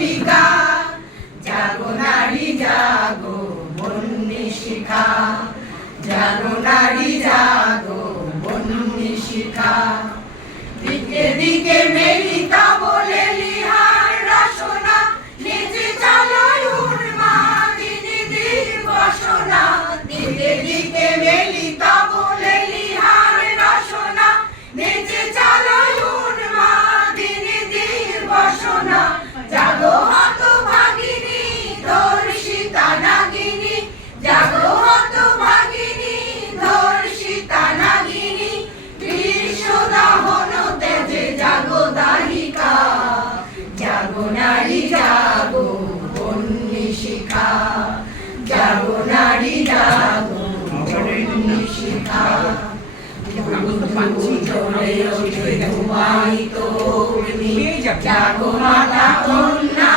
অম্বিকা জাগো নারী জাগো বন্যী শিখা জাগো নারী জাগো বন্যী শিখা দিকে দিকে জাগো মাতা কন্যা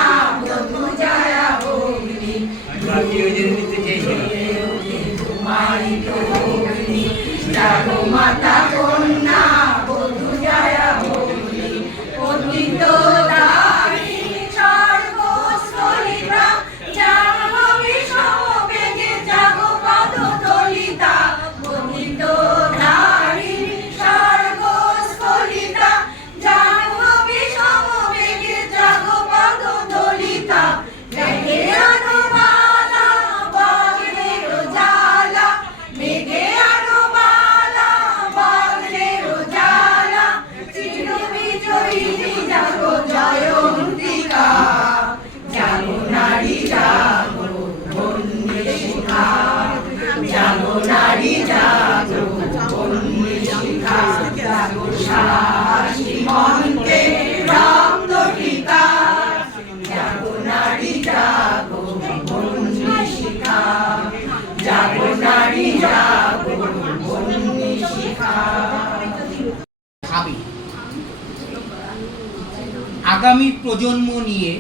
আগামী প্রজন্ম নিয়ে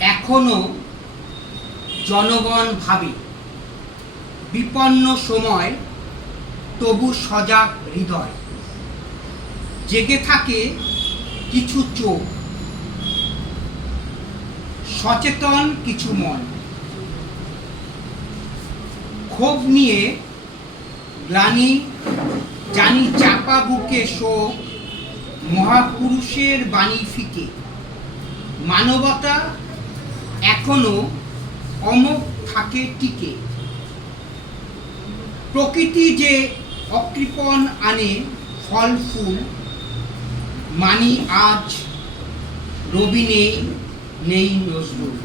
এখনও জনগণ ভাবে বিপন্ন সময় তবু সজাগ হৃদয়। জেগে থাকে কিছু চোখ। সচেতন কিছু মন। ক্ষোভ নিয়ে গ্লানি, জানি চাপা বুকে শোক। মহাপুরুষের বাণী ফিকে। মানবতা এখনও অমক থাকে টিকে। প্রকৃতি যে অকৃপণ আনে ফল ফুল, মানি আজ রবি নেই নেই নজরুল